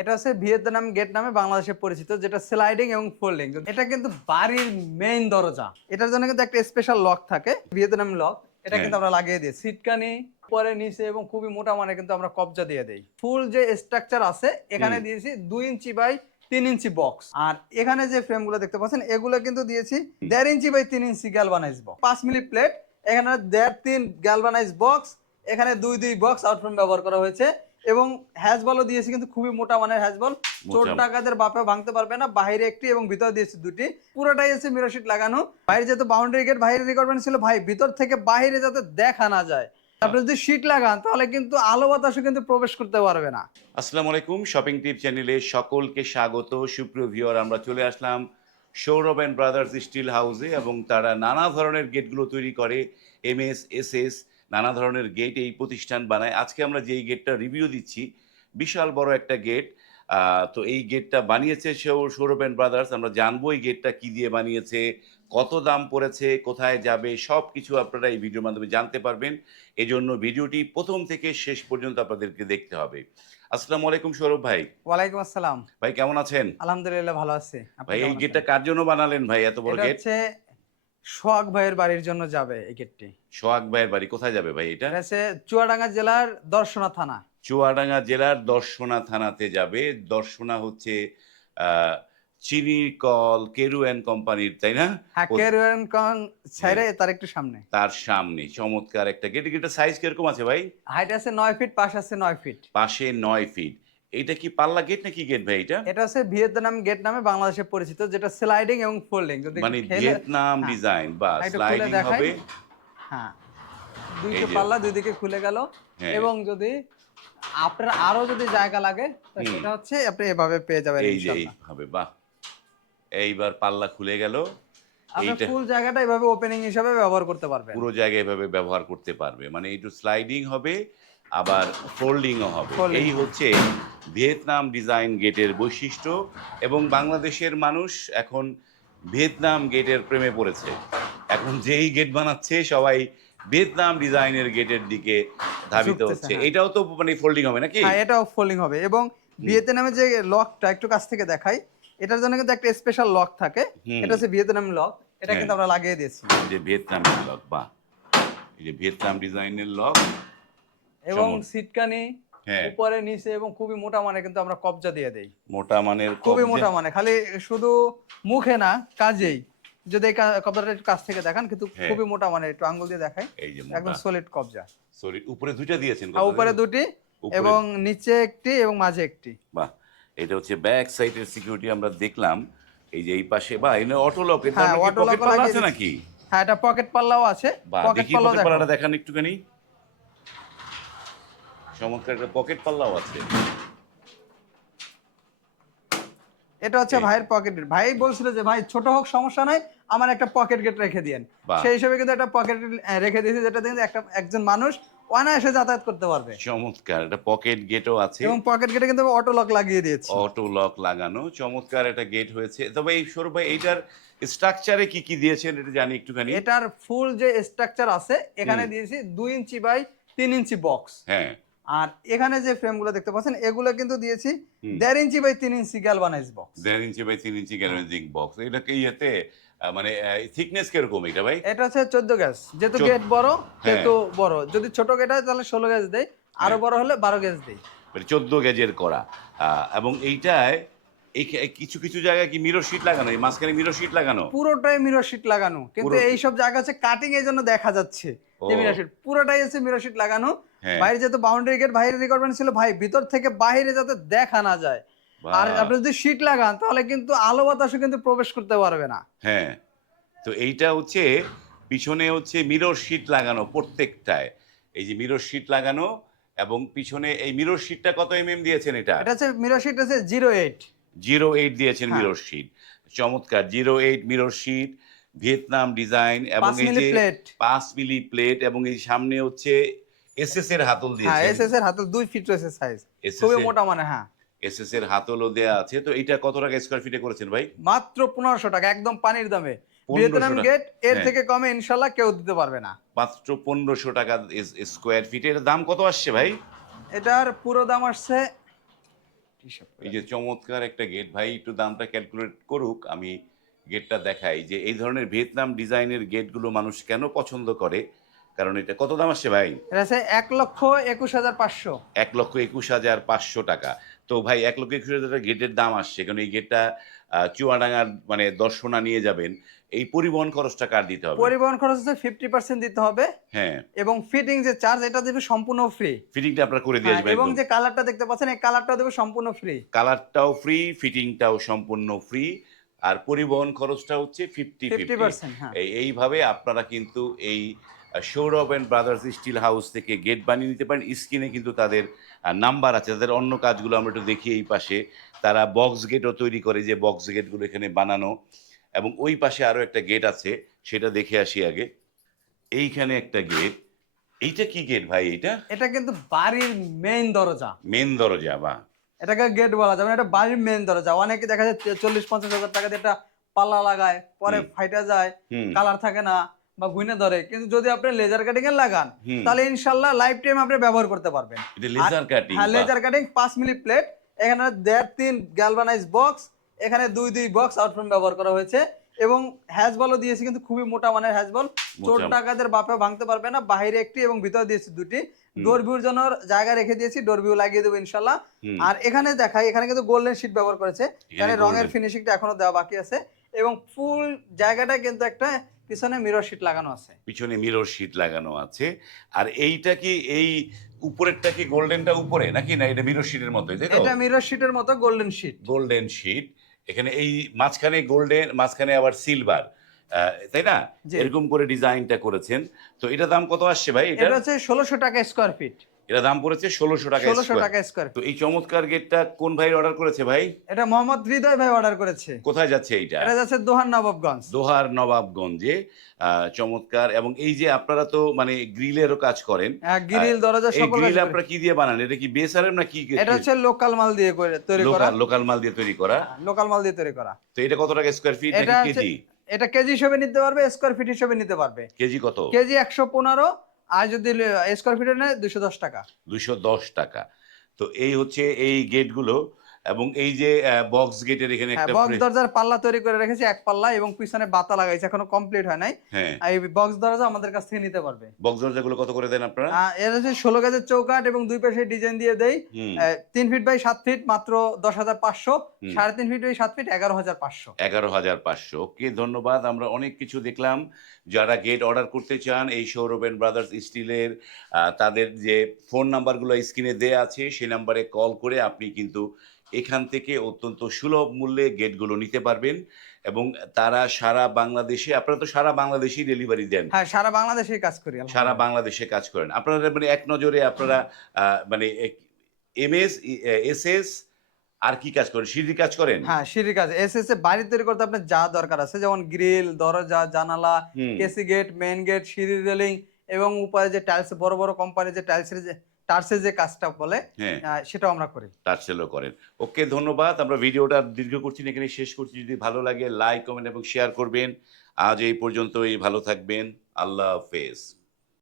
এটা হচ্ছে Vietnam gate নামে বাংলাদেশে পরিচিত যেটা স্লাইডিং এবং ফোল্ডিং এটা কিন্তু বাড়ির মেইন দরজা। এটার জন্য কিন্তু একটা স্পেশাল লক থাকে ভিয়েতনাম লক এটা কিন্তু আমরা লাগিয়ে দিই। সিটকানি পরে নিচে এবং খুবই মোটা মানে কিন্তু আমরা কবজা দিয়ে দেই। ফুল যে স্ট্রাকচার আছে এখানে দিয়েছি দুই ইঞ্চি বাই তিন ইঞ্চি বক্স আর এখানে যে ফ্রেমগুলো দেখতে পাচ্ছেন এগুলো কিন্তু দিয়েছি দেড় ইঞ্চি বাই তিন ইঞ্চি গ্যালভানাইজ বক্স পাঁচ মিলি প্লেট এখানে দেড় তিন গ্যালভানাইজ বক্স এখানে দুই দুই বক্স আউটফ্রেম ব্যবহার করা হয়েছে। এবং হ্যাজ বলও দিয়েছি কিন্তু খুবই মোটা মানের হ্যাজ বল চোর। টাকাদের বাপে ভাঙতে পারবে না বাইরে একটি এবং ভিতরে দিয়েছি দুটি। পুরোটাই এসে মিরর শিট লাগানো। বাইরে যেহেতু বাউন্ডারি গেট বাইরে রিকোয়ারমেন্ট ছিল ভাই ভিতর থেকে বাইরে যাতে দেখা না যায়। আপনি যদি শিট লাগান তাহলে কিন্তু আলো বাতাসও কিন্তু প্রবেশ করতে পারবে না। আসসালামু আলাইকুম শপিং টিপ চ্যানেলে সকলকে স্বাগত। সুপ্রিয় ভিউয়ার আমরা চলে আসলাম সৌরভ অ্যান্ড ব্রাদার্স স্টিল হাউসে এবং তারা নানা ধরনের গেটগুলো তৈরি করে এম এস এস এস নানা ধরনের গেট এই প্রতিষ্ঠান বানায়। আজকে আমরা যেই গেটটা রিভিউ দিচ্ছি বিশাল বড় একটা গেট তো এই গেটটা বানিয়েছে সৌ- সৌরভ অ্যান্ড ব্রাদার্স আমরা জানব এই গেটটা কি দিয়ে বানিয়েছে কত দাম পড়েছে কোথায় যাবে সব কিছু আপনারা এই ভিডিওর মাধ্যমে জানতে পারবেন। এজন্য ভিডিওটি প্রথম থেকে শেষ পর্যন্ত আপনাদেরকে দেখতে হবে। আসসালামু আলাইকুম সৌরভ ভাই। ওয়ালাইকুম আসসালাম। ভাই কেমন আছেন? আলহামদুলিল্লাহ ভালো আছি। ভাই এই গেটটা কার জন্য বানালেন ভাই এত বড় গেট সোহাগ ভাইয়ের বাড়ির জন্য যাবে এই গেটটি। সোহাগ ভাইয়ের বাড়ি কোথায় যাবে ভাই এটা? হচ্ছে চুয়াডাঙ্গা জেলার দর্শনা থানা। চুয়াডাঙ্গা জেলার দর্শনা থানাতে যাবে। দর্শনা হচ্ছে আহ, চিনি কল কেরু অ্যান্ড কোম্পানির তাই না? হ্যাঁ ও- কেরুয়ান কং ছাইরে তার একটু সামনে। তার সামনে চমৎকার একটা গেট। গেটের সাইজ কীরকম আছে ভাই? হাইট আছে নয় ফিট পাশ আছে নয় ফিট পাশে নয় ফিট এইটা কি পাল্লা গেট নাকি গেট ভাই এটা এটা হচ্ছে ভিয়েতনাম গেট নামে বাংলাদেশে পরিচিত যেটা স্লাইডিং এবং ফোল্ডিং যদি মানে ভিয়েতনাম হ্যাঁ। ডিজাইন বা স্লাইডিং হবে। হ্যাঁ। দুইটো পাল্লা দুই দিকে খুলে গেল। হ্যাঁ। এবং যদি আপনার আরও যদি জায়গা লাগে। সেটা হচ্ছে আপনি এভাবে পেয়ে যাবেন এই যে হবে বাহ। এইবার পাল্লা খুলে গেল। আপনি ফুল জায়গাটা এভাবে ওপেনিং হিসাবে ব্যবহার করতে পারবেন। পুরো জায়গায় এভাবে ব্যবহার করতে পারবে। মানে একটু স্লাইডিং হবে আবার ফোল্ডিংও হবে। এই হচ্ছে ভিয়েতনাম ডিজাইন গেটের বৈশিষ্ট্য এবং বাংলাদেশের মানুষ এখন ভিয়েতনাম গেটের প্রেমে পড়েছে। এখন যেই গেট বানাচ্ছে সবাই ভিয়েতনাম ডিজাইনের গেটের দিকে ধাবিত হচ্ছে। হ্যাঁ। এটাও তো মানে ফোল্ডিং হবে নাকি? হ্যাঁ এটাও ফোল্ডিং হবে এবং ভিয়েতনামের যে লকটা একটু কাছ থেকে দেখাই এটার জন্য কিন্তু একটা স্পেশাল লক থাকে। এটা হচ্ছে ভিয়েতনাম লক এটা হ্যাঁ। কিন্তু আমরা লাগিয়ে দিয়েছি। যে ভিয়েতনাম লক বা এই যে ভিয়েতনাম ডিজাইনের লক এবং। সিটকানি হ্যাঁ। উপরে নিচে এবং খুবই মোটা মানে কিন্তু আমরা কবজা দিয়ে দেই। মোটা মানের খুবই মোটা মানে খালি শুধু মুখে না কাজেই। যদি এই কবজাটা একটু কাছ থেকে দেখান কিন্তু হ্যাঁ। খুবই মোটা মানে একটু আঙ্গুল দিয়ে দেখাই। একদম সলিড কবজা। সরি উপরে দুইটা দিয়েছেন উপরে দুটি এবং নিচে একটি এবং মাঝে একটি। বাহ! এটা হচ্ছে ব্যাক সাইডের সিকিউরিটি আমরা দেখলাম। এই যে এই পাশে বা এনে অটো লক এটা হ্যাঁ, auto পকেট পাল্লা আছে নাকি? হ্যাঁ এটা পকেট পাল্লাও আছে। পকেট পাল্লাও পাল্লাটা দেখান একটুখানি। চমৎকার একটা পকেট পাল্লাও আছে। এটা হচ্ছে ভাইয়ের পকেট ভাই বলছিল যে ভাই ছোট হোক সমস্যা নাই আমার একটা পকেট গেট রেখে দিয়েন। সেই হিসেবে কিন্তু একটা পকেট রেখে দিয়েছি যেটা কিন্তু একটা একজন মানুষ অনায়াসে যাতায়াত করতে পারবে। চমৎকার একটা পকেট গেটও আছে। এবং পকেট গেটে কিন্তু অটো লক লাগিয়ে দিয়েছি। অটো লক লাগানো চমৎকার একটা গেট হয়েছে। তবে এই সৌরভ ভাই এইটার স্ট্রাকচারে কি কি দিয়েছেন এটা জানি একটুখানি। এটার ফুল যে স্ট্রাকচার আছে এখানে দিয়েছি দুই ইঞ্চি বাই তিন ইঞ্চি বক্স হ্যাঁ। আর এখানে যে ফ্রেমগুলো দেখতে পাচ্ছেন এগুলো কিন্তু দিয়েছি দেড় ইঞ্চি বাই তিন ইঞ্চি গ্যালভানাইজ বক্স দেড় ইঞ্চি বাই তিন ইঞ্চি গ্যালভানাইজিং বক্স এটা কি ইয়েতে মানে থিকনেস কীরকম এটা ভাই? এটা হচ্ছে চোদ্দ গ্যাস যেহেতু গেট বড় হ্যাঁ। সেহেতু বড়। যদি ছোট গেট হয় তাহলে ষোলো গ্যাস দেয় আরও হ্যাঁ। বড় হলে বারো গ্যাস দেয় মানে চোদ্দ গ্যাজের করা। এবং এইটায় এই কিছু কিছু জায়গায় কি মিরর শিট লাগানো? এই মাঝখানে মিরর শিট লাগানো? পুরোটাই মিরর শিট লাগানো। কিন্তু। এই সব জায়গা হচ্ছে কাটিং এই জন্য দেখা যাচ্ছে যে। মিরর শিট পুরোটাই হচ্ছে মিরর শিট লাগানো। হ্যাঁ। বাইরে যেহেতু বাউন্ডারি গেট বাইরে রিকোয়ারমেন্ট ছিল ভাই ভিতর থেকে বাইরে যাতে দেখা না যায়। আর আপনি যদি শিট লাগান তাহলে কিন্তু আলো বাতাসও কিন্তু প্রবেশ করতে পারবে না। হ্যাঁ। তো এইটা হচ্ছে পিছনে হচ্ছে মিরর শিট লাগানো প্রত্যেকটায়। এই যে মিরর শিট লাগানো এবং পিছনে এই মিরর শিটটা কত এমএম দিয়েছেন এটা? এটা হচ্ছে মিরর শিট আছে জিরো এইট জিরো এইট দিয়েছেন হ্যাঁ। মিরর শিট চমৎকার zero eight mirror sheet Vietnam design এবং এই যে পাঁচ মিলি প্লেট এবং এই সামনে হচ্ছে এসএস এর হাতল হ্যাঁ দিয়েছেন। এস এস এর হাতল দুই ফিট রয়েছে সাইজ এসএস খুবই মোটা মানে হ্যাঁ। এসএস এর হাতলও দেয়া আছে। তো এটা কত টাকা স্কোয়ার ফিটে করেছেন ভাই? মাত্র পনেরোশো টাকা একদম পানির দামে। ভিয়েতনাম গেটের হ্যাঁ। থেকে কমে ইনশাল্লাহ কেউ দিতে পারবে না। মাত্র পনেরোশো টাকা স্কোয়ার ফিটে এর দাম কত আসছে ভাই? এটার পুরো দাম আসছে। এই যে চমৎকার একটা গেট ভাই একটু দামটা ক্যালকুলেট করুক আমি গেটটা দেখাই যে এই ধরনের ভিয়েতনাম ডিজাইনের গেটগুলো মানুষ কেন পছন্দ করে? কারণ এটা কত দাম আসছে ভাই? এক লক্ষ একুশ হাজার পাঁচশো। এক লক্ষ একুশ হাজার পাঁচশো টাকা। তো ভাই এক লক্ষ একুশ হাজার গেটের দাম আসছে। কারণ এই গেটটা চুয়াডাঙ্গার মানে দর্শনা নিয়ে যাবেন। এই পরিবহন খরচটা কার দিতে হবে? পরিবহন খরচ হচ্ছে ফিফটি পার্সেন্ট দিতে হবে। হ্যাঁ। এবং ফিটিং যে চার্জ এটা দেবে সম্পূর্ণ ফ্রি ফিটিংটা আপনারা করে দিয়ে আসবেন এবং যে কালারটা দেখতে পাচ্ছেন এই কালারটা দেবে সম্পূর্ণ ফ্রি কালারটাও ফ্রি ফিটিংটাও সম্পূর্ণ ফ্রি আর পরিবহন খরচটা হচ্ছে ফিফটি ফিফটি পার্সেন্ট হ্যাঁ। এইভাবে আপনারা কিন্তু এই Sourav and brothers steel house থেকে গেট বানিয়ে নিতে পারেন। স্ক্রিনে কিন্তু তাদের নাম্বার আছে। তাদের অন্য কাজগুলো আমরা একটু দেখি এই পাশে। তারা বক্স গেটও তৈরি করে যে বক্স গেটগুলো এখানে বানানো। এবং ওই পাশে আরও একটা গেট আছে সেটা দেখে আসি আগে। এইখানে একটা গেট এইটা কি গেট ভাই এইটা? এটা কিন্তু বাড়ির মেইন দরজা। মেন দরজা বা এটাকে গেট বলা যাবে না এটা বাড়ির মেইন দরজা। অনেকে দেখা যায় চল্লিশ পঞ্চাশ হাজার টাকা দিয়ে একটা পাল্লা লাগায় পরে ফাইটা যায় কালার থাকে না। বা গুইনে ধরে কিন্তু যদি আপনি লেজার কাটিং এর লাগান তাহলে ইনশাল্লাহ লাইফ টাইম আপনি ব্যবহার করতে পারবেন। এটা লেজার কাটিং হ্যাঁ লেজার কাটিং পাঁচ মিলি প্লেট এখানে দেড় তিন গ্যালভানাইজ বক্স এখানে দুই দুই বক্স আউটফ্রম ব্যবহার করা হয়েছে এবং হ্যাজ বলও দিয়েছি কিন্তু খুবই মোটা মানের হ্যাজ বল চোর টাকাদের বাপে ভাঙতে পারবে না বাইরে একটি এবং ভিতরে দিয়েছি দুটি। ডোর ভিউর জন্য জায়গা রেখে দিয়েছি ডোর ভিউ লাগিয়ে দেবো ইনশাল্লাহ। আর এখানে দেখাই এখানে কিন্তু গোল্ডেন শিট ব্যবহার করেছে। এখানে রঙের। ফিনিশিংটা এখনও দেওয়া বাকি আছে এবং ফুল জায়গাটা কিন্তু একটা পিছনে মিরর শিট লাগানো আছে। পিছনে মিরর শীট লাগানো আছে। আর এইটা কি এই উপরেরটা কি গোল্ডেনটা উপরে নাকি? না এটা মিরর শীটের মধ্যে তাই তো? এটা মিরর শিটের মতো গোল্ডেন শিট গোল্ডেন শীট এখানে এই মাঝখানে গোল্ডেন মাঝখানে আবার সিলভার তাই না। এরকম করে ডিজাইনটা করেছেন। তো এটা দাম কত আসছে ভাই এটা? হচ্ছে ষোলোশো টাকা স্কোয়ার ফিট এটা দাম পড়েছে ষোলোশো টাকা ষোলোশো টাকা স্কোয়ার তো এই চমৎকার গেটটা কোন ভাই অর্ডার করেছে ভাই? এটা মোহাম্মদ হৃদয় ভাই অর্ডার করেছে। কোথায় যাচ্ছে এইটা? এটা যাচ্ছে দোহান নবাবগঞ্জ। দোহার নবাবগঞ্জে চমৎকার। এবং এই যে আপনারা তো মানে গ্রিলেরও কাজ করেন। গ্রিল দরজা সকল গ্রিল আপনারা কি দিয়ে বানান? এটা কি বেসারের না কি এটা হচ্ছে লোকাল মাল দিয়ে তৈরি করা। লোকাল মাল দিয়ে তৈরি করা। লোকাল মাল দিয়ে তৈরি করা। তো এটা কত টাকা স্কোয়ার ফিট নাকি কেজি? এটা কেজি হিসেবে নিতে পারবে স্কোয়ার ফিট হিসেবে নিতে পারবে। কেজি কত? কেজি একশো পনেরো আর যদি স্কোয়ার ফিটে নেয় দুশো দশ টাকা। দুশো দশ টাকা। তো এই হচ্ছে এই গেটগুলো এবং এই যে বক্স গেটের এখানে হ্যাঁ একটা বক্স দরজার পাল্লা তৈরি করে রেখেছি এক পাল্লা এবং পিছনে বাতা লাগাইছে এখনও কমপ্লিট হয় নাই। হ্যাঁ। এই বক্স দরজা আমাদের কাছ থেকে নিতে পারবে। বক্স দরজাগুলো কত করে দেন আপনারা? এর হচ্ছে ষোলো গাজের চৌকাট এবং দুই পাশে ডিজাইন দিয়ে দেই। তিন ফিট বাই সাত ফিট মাত্র দশ হাজার পাঁচশো। সাড়ে তিন ফিট বাই সাত ফিট এগারো হাজার পাঁচশো। এগারো হাজার পাঁচশো। ওকে ধন্যবাদ। আমরা অনেক কিছু দেখলাম। যারা গেট অর্ডার করতে চান এই সৌরভ এন্ড ব্রাদার্স স্টিলের তাদের যে ফোন নাম্বারগুলো স্ক্রিনে দেয়া আছে সেই নাম্বারে কল করে আপনি কিন্তু এখান থেকে অত্যন্ত সুলভ মূল্যে গেটগুলো নিতে পারবেন এবং তারা সারা বাংলাদেশে আপনারা তো সারা বাংলাদেশেই ডেলিভারি দেন। হ্যাঁ সারা বাংলাদেশে কাজ করি সারা বাংলাদেশে কাজ করেন। আপনারা মানে এক নজরে আপনারা মানে এম এস এস এস আর কি কাজ করেন? সিঁড়ি কাজ করেন? হ্যাঁ সিঁড়ি কাজ। এস এস এ বাড়ি তৈরি করতে আপনার যা দরকার আছে যেমন গ্রিল দরজা জানালা। কেসি গেট মেন গেট সিঁড়ি রেলিং এবং উপরে যে টাইলস বড় বড় কোম্পানির যে টাইলসের যে টার্সের যে কাজটা বলে হ্যাঁ। সেটাও আমরা করি। টার্সেলও করেন। ওকে ধন্যবাদ। আমরা ভিডিওটা দীর্ঘ করছি না, এখানে শেষ করছি। যদি ভালো লাগে লাইক কমেন্ট এবং শেয়ার করবেন। আজ এই পর্যন্তই ভালো থাকবেন। আল্লাহ হাফেজ।